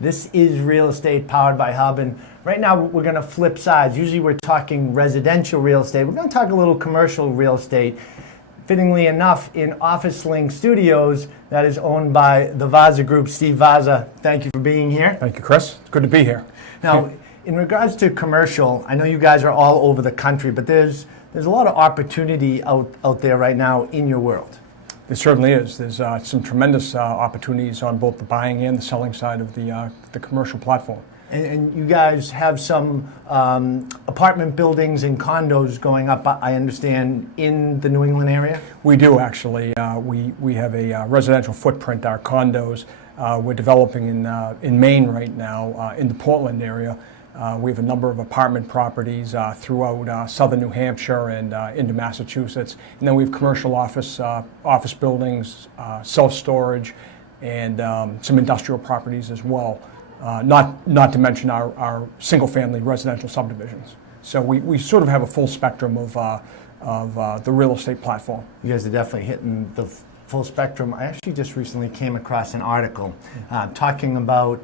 This is Real Estate powered by Hub, and right now we're going to flip sides. Usually we're talking residential real estate. We're going to talk a little commercial real estate. Fittingly enough, in OfficeLink Studios, that is owned by the Vazza Group. Steve Vazza, thank you for being here. Thank you, Chris. It's good to be here. Now, in regards to commercial, I know you guys are all over the country, but there's a lot of opportunity out there right now in your world. There certainly is. There's some tremendous opportunities on both the buying and the selling side of the commercial platform. And you guys have some apartment buildings and condos going up, I understand, in the New England area? We do, actually. We have a residential footprint, our condos. We're developing in Maine right now, in the Portland area. We have a number of apartment properties throughout southern New Hampshire and into Massachusetts. And then we have commercial office buildings, self-storage, and some industrial properties as well. Not to mention our single-family residential subdivisions. So we sort of have a full spectrum of the real estate platform. You guys are definitely hitting the full spectrum. I actually just recently came across an article talking about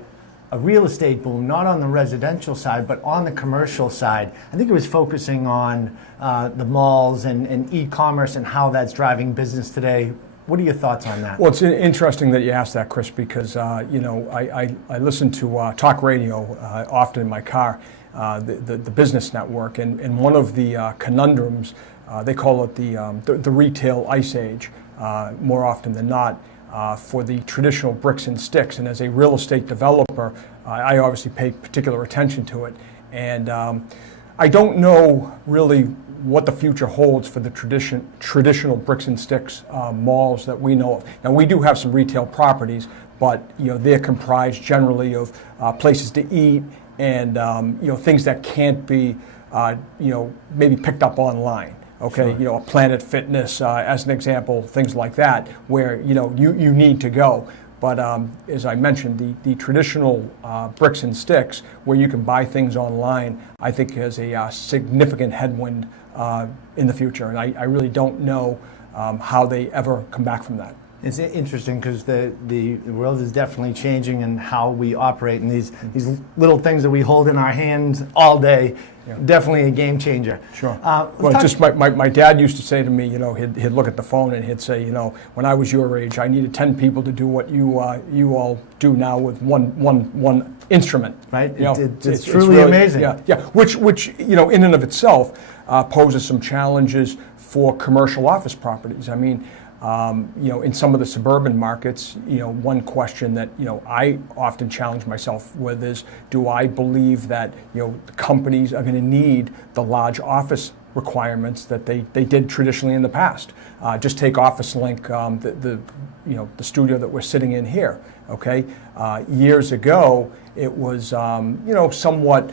a real estate boom, not on the residential side, but on the commercial side. I think it was focusing on the malls and e-commerce and how that's driving business today. What are your thoughts on that? Well, it's interesting that you asked that, Chris, because I listen to talk radio often in my car, the business network, and one of the conundrums, they call it the retail ice age, more often than not, for the traditional bricks and sticks. And as a real estate developer, I obviously pay particular attention to it. And I don't know really what the future holds for the traditional bricks and sticks malls that we know of. Now, we do have some retail properties, but they're comprised generally of places to eat and things that can't be maybe picked up online. Okay, sure. A Planet Fitness, as an example, things like that, where you need to go. But as I mentioned, the traditional bricks and sticks, where you can buy things online, I think has a significant headwind in the future, and I really don't know how they ever come back from that. It's interesting because the world is definitely changing in how we operate, and these little things that we hold in our hands all day, definitely a game changer. Sure. Well, just my dad used to say to me, he'd look at the phone and he'd say, when I was your age, I needed 10 people to do what you all do now with one instrument. Right. It's truly really amazing. Yeah. Which in and of itself poses some challenges for commercial office properties. I mean, in some of the suburban markets, one question that, I often challenge myself with is, do I believe that, the companies are going to need the large office requirements that they did traditionally in the past? Just take OfficeLink, the studio that we're sitting in here, okay? Years ago, it was, somewhat,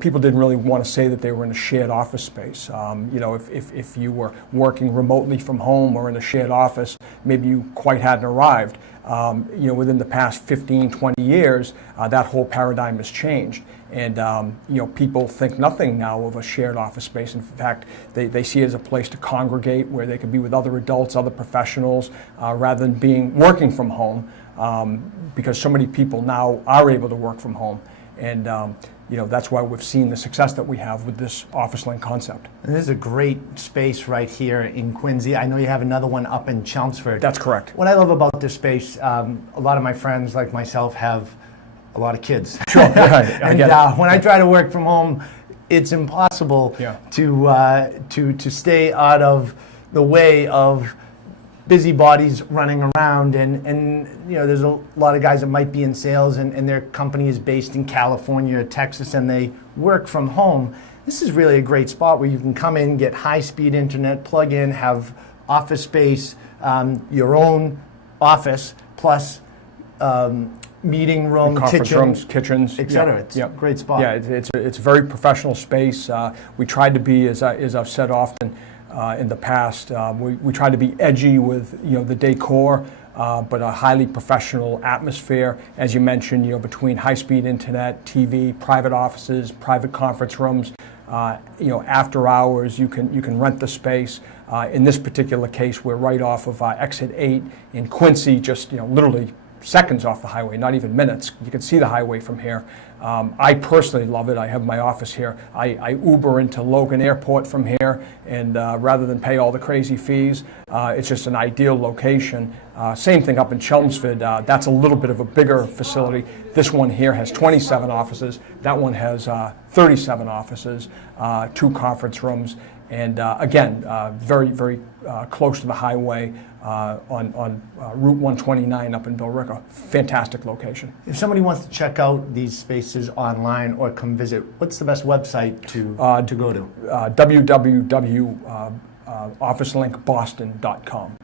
people didn't really want to say that they were in a shared office space. If you were working remotely from home or in a shared office, maybe you quite hadn't arrived. Within the past 15, 20 years, that whole paradigm has changed. And, people think nothing now of a shared office space. In fact, they see it as a place to congregate where they can be with other adults, other professionals, rather than working from home, because so many people now are able to work from home. And that's why we've seen the success that we have with this OfficeLink concept. And this is a great space right here in Quincy. I know you have another one up in Chelmsford. That's correct. What I love about this space, a lot of my friends like myself have a lot of kids. Sure. And when I try to work from home, it's impossible to stay out of the way of busybodies running around, and there's a lot of guys that might be in sales and their company is based in California or Texas and they work from home. This is really a great spot where you can come in, get high-speed internet, plug in, have office space, your own office, plus meeting room, conference rooms, kitchens, etc. It's a great spot. Yeah, it's a very professional space. We tried to be, as I've said often, in the past, we try to be edgy with the decor, but a highly professional atmosphere, as you mentioned, between high-speed internet, TV, private offices, private conference rooms. After hours, you can rent the space. In this particular case, we're right off of Exit 8 in Quincy, just literally seconds off the highway, not even minutes. You can see the highway from here. I personally love it. I have my office here. I Uber into Logan Airport from here, and rather than pay all the crazy fees, it's just an ideal location. Same thing up in Chelmsford. That's a little bit of a bigger facility. This one here has 27 offices. That one has 37 offices, 2 conference rooms, and again, very, very close to the highway on Route 129 up in Billerica. Fantastic location. If somebody wants to check out these spaces online or come visit, what's the best website to go to? www.officelinkboston.com.